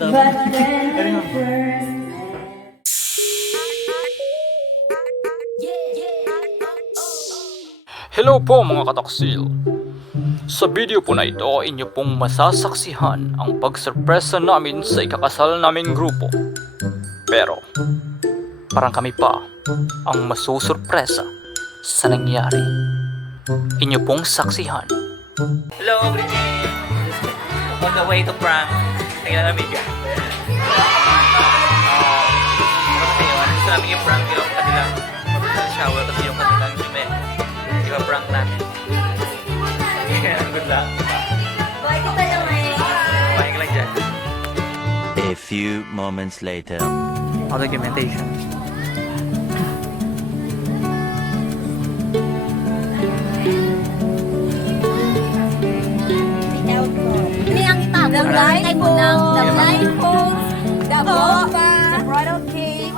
Hello po mga kataksil. Sa video po na ito, inyo pong masasaksihan ang pagsurpresa namin sa ikakasal naming grupo. Pero, parang kami pa ang masusurpresa sa nangyari. Inyo pong saksihan. Hello, Brittany! On the way to prank. Tingnan namin ka. Gusto namin yung prank yung kanilang shower kasi yung kanilang jume. Ipa-prank namin. Good luck. Bye kita lang eh. Bye ka lang dyan. A few moments later. Documentation. Ini ang top. The line mo ng the line pose, the bomba, the bridal cake.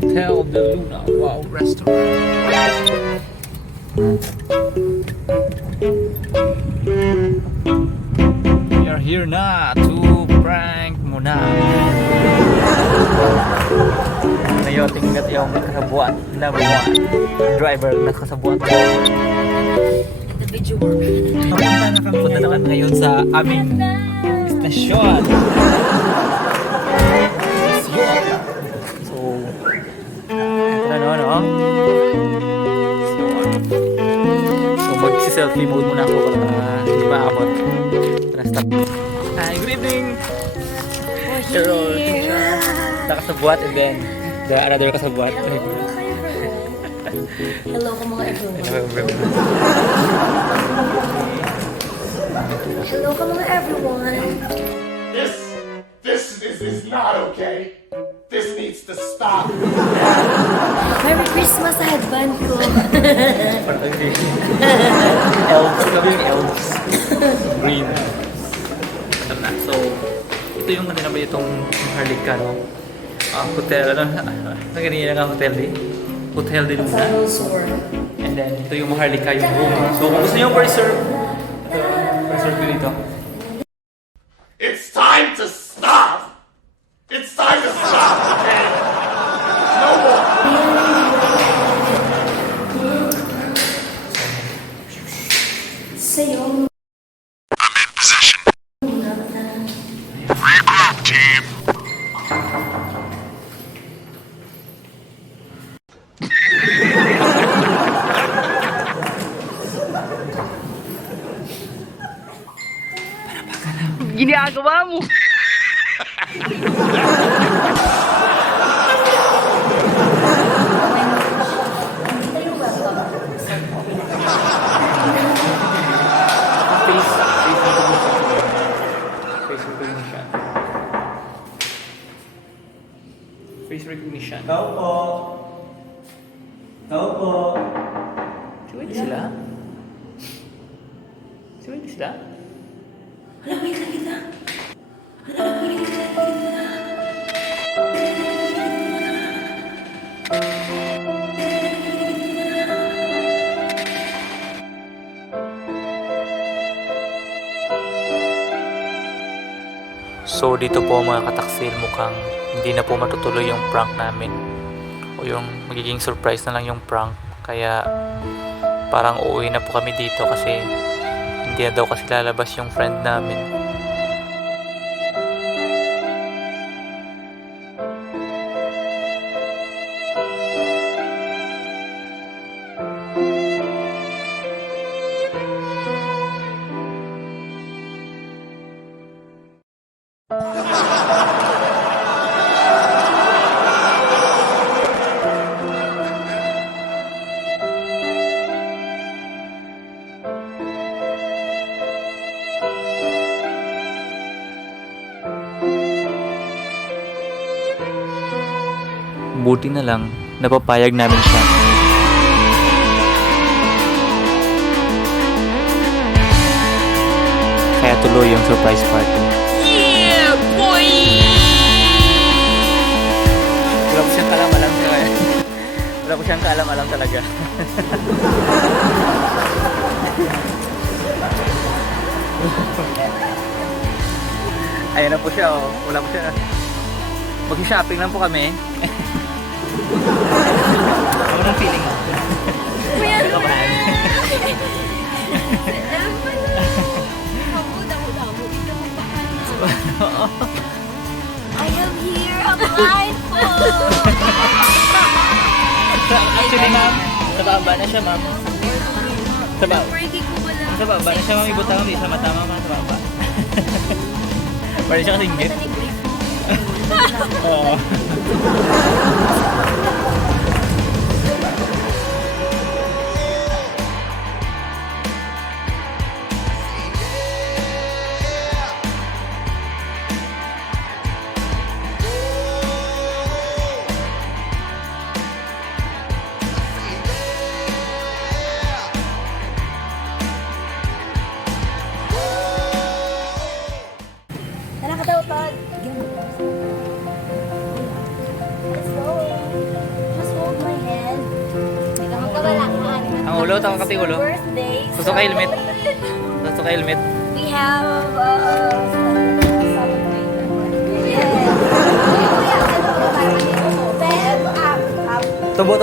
Hotel de Luna, wow, restaurant. We are here na to prank muna. Ngayon, tingnan yung nakasabuan. Driver nakasabuan. Punta naman ngayon sa aming stasyon. So, ito na naman, oh. So, mag-selfie mode muna ako para hindi maabot. Para stop. Hi, good evening! Hello, nakasabuat and then the another kasabuat. Hello ka mga everyone. Hello ka mga everyone. This is not okay. This needs to stop. Merry Christmas sa headband ko. Elves, sabi yung elves. Green. Ito na. So, ito yung natin naman itong Harlika, no? Hotel, ano ganyan nga hotel eh? Hotel de Luna. And then, ito yung Maharlika, yung room. So, kung gusto nyo pa-reserve, ito, pa-reserve ko dito. It's time to stop. It's time to stop. Okay? No more. Sa'yo. Ginagawa mo! Face recognition. Tao po. Tao po. Siwede sila? Siwede sila? So dito po mga kataksil, mukhang hindi na po matutuloy yung prank namin. O yung magiging surprise na lang yung prank. Kaya parang uuwi na po kami dito kasi hindi na daw kasi lalabas yung friend namin. Buti na lang, napapayag namin siya. tuloy yung surprise party. Yeah, boy! Wala po siyang kaalam-alam talaga. Wala po siyang kaalam-alam talaga. Ayan na po siya, oh. Wala po siya. Mag-shopping lang po kami. Ano nang feeling mo? Kuya Kabahan. I am here, I'm blindfold! Actually, ma'am, sa baba na siya, ma'am. Sa baba. Breaking ko wala. Sa baba na siya, ma'am. Ibutang di sa mata, ma'am. Sa baba. Pwede siya kasinggit. Oo. Tara ka daw, Todd. Let's go. Just hold my hand. Teka, magkabalaan. Ang ulo, tama ka ulo. Birthday. Gusto ka helmet? Gusto ka helmet? We have yes. Tumbo.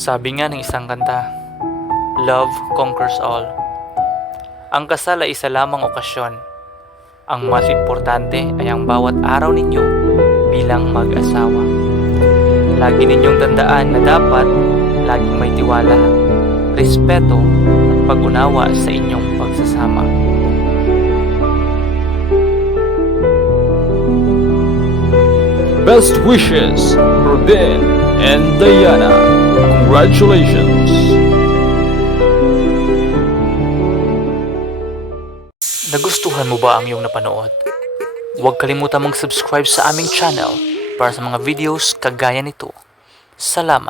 Sabi nga ng isang kanta, love conquers all. Ang kasal ay isa lamang okasyon. Ang mas importante ay ang bawat araw ninyo bilang mag-asawa. Lagi ninyong tandaan na dapat laging may tiwala, respeto at pag-unawa sa inyong pagsasama. Best wishes, Rodin and Diana. Congratulations! Nagustuhan mo ba ang iyong napanood? Huwag kalimutan mag-subscribe sa aming channel para sa mga videos kagaya nito. Salamat!